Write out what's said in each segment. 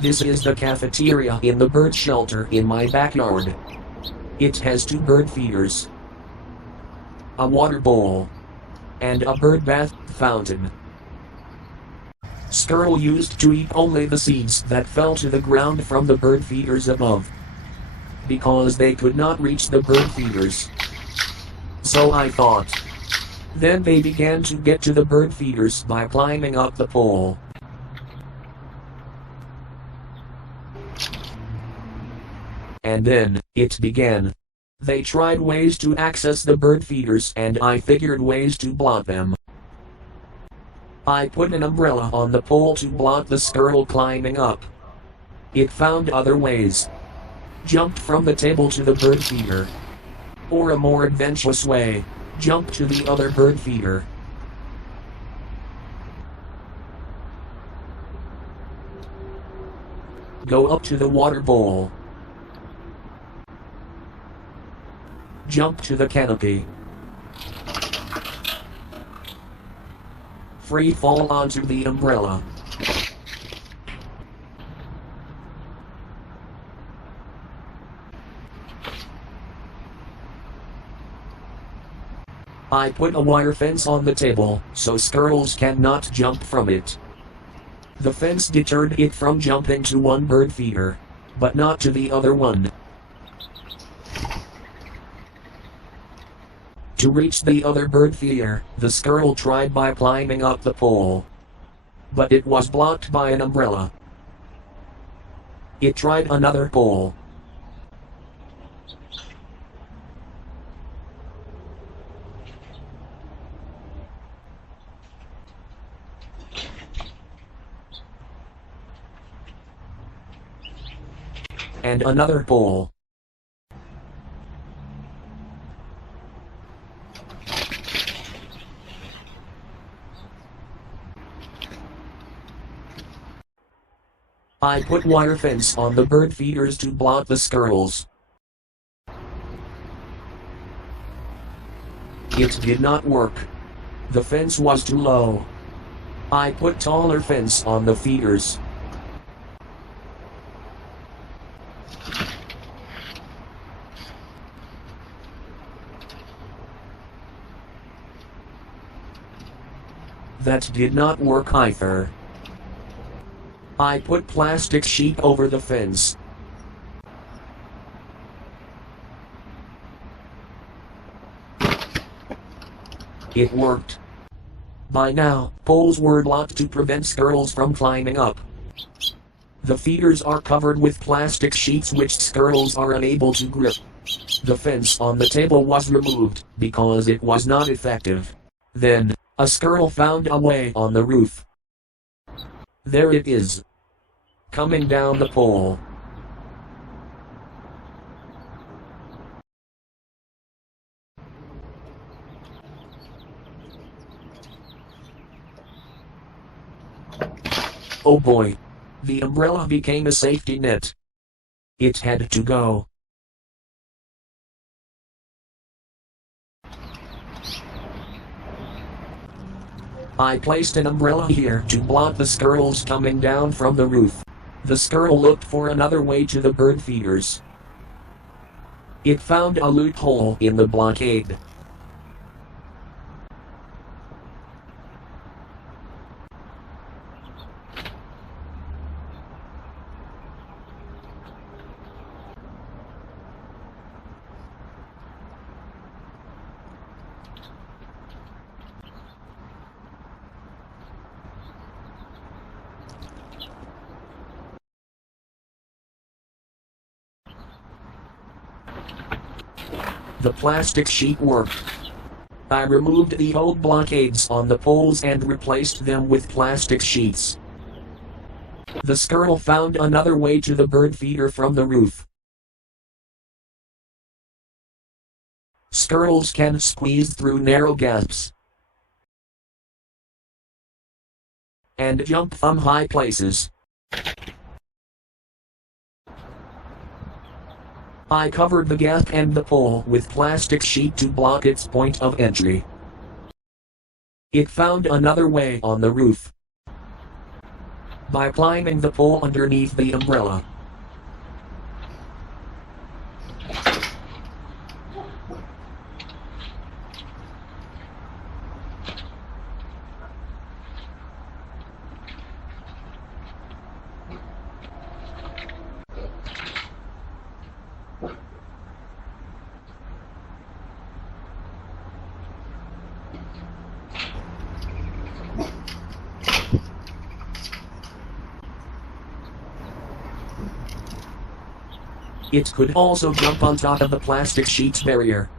This is the cafeteria in the bird shelter in my backyard. It has 2 bird feeders, a water bowl, and a bird bath fountain. Squirrel used to eat only the seeds that fell to the ground from the bird feeders above, because they could not reach the bird feeders. So I thought. Then they began to get to the bird feeders by climbing up the pole. And then it began. They tried ways to access the bird feeders and I figured ways to block them. I put an umbrella on the pole to block the squirrel climbing up. It found other ways. Jumped from the table to the bird feeder. Or a more adventurous way, jumped to the other bird feeder. Go up to the water bowl. Jump to the canopy. Free fall onto the umbrella. I put a wire fence on the table, so squirrels cannot jump from it. The fence deterred it from jumping to one bird feeder, but not to the other one. To reach the other bird feeder, the squirrel tried by climbing up the pole. But it was blocked by an umbrella. It tried another pole. And another pole. I put wire fence on the bird feeders to block the squirrels. It did not work. The fence was too low. I put taller fence on the feeders. That did not work either. I put plastic sheet over the fence. It worked. By now, poles were blocked to prevent squirrels from climbing up. The feeders are covered with plastic sheets which squirrels are unable to grip. The fence on the table was removed because it was not effective. Then, a squirrel found a way on the roof. There it is. Coming down the pole. Oh boy. The umbrella became a safety net. It had to go. I placed an umbrella here to block the squirrels coming down from the roof. The squirrel looked for another way to the bird feeders. It found a loophole in the blockade. The plastic sheet worked. I removed the old blockades on the poles and replaced them with plastic sheets. The squirrel found another way to the bird feeder from the roof. Squirrels can squeeze through narrow gaps and jump from high places. I covered the gap and the pole with plastic sheet to block its point of entry. It found another way on the roof. by climbing the pole underneath the umbrella. It could also jump on top of the plastic sheet barrier.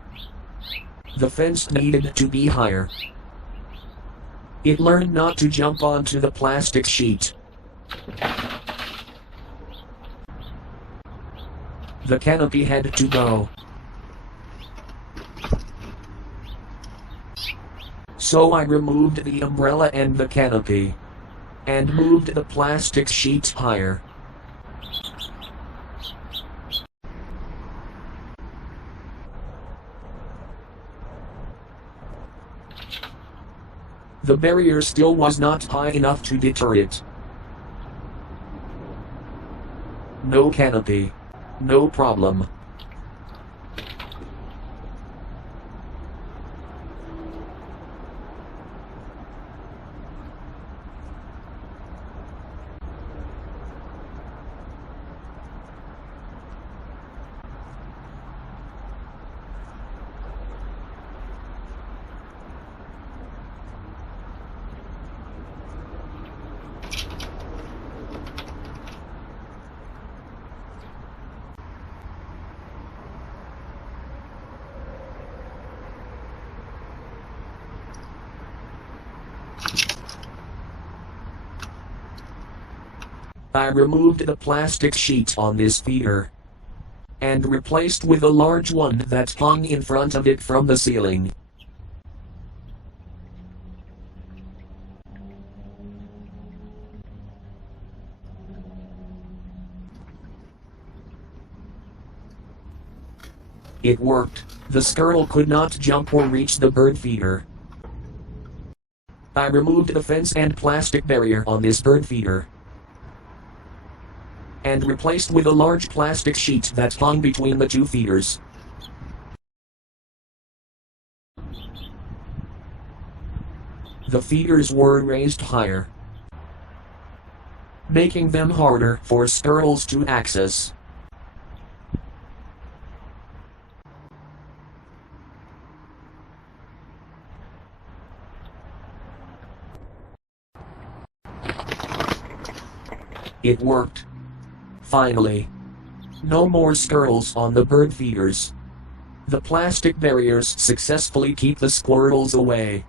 The fence needed to be higher. It learned not to jump onto the plastic sheet. The canopy had to go. So I removed the umbrella and the canopy, and moved the plastic sheet higher. The barrier still was not high enough to deter it. No canopy. No problem. I removed the plastic sheet on this feeder and replaced with a large one that hung in front of it from the ceiling. It worked. The squirrel could not jump or reach the bird feeder. I removed the fence and plastic barrier on this bird feeder and replaced with a large plastic sheet that hung between the two feeders. The feeders were raised higher, making them harder for squirrels to access. It worked. Finally. No more squirrels on the bird feeders. The plastic barriers successfully keep the squirrels away.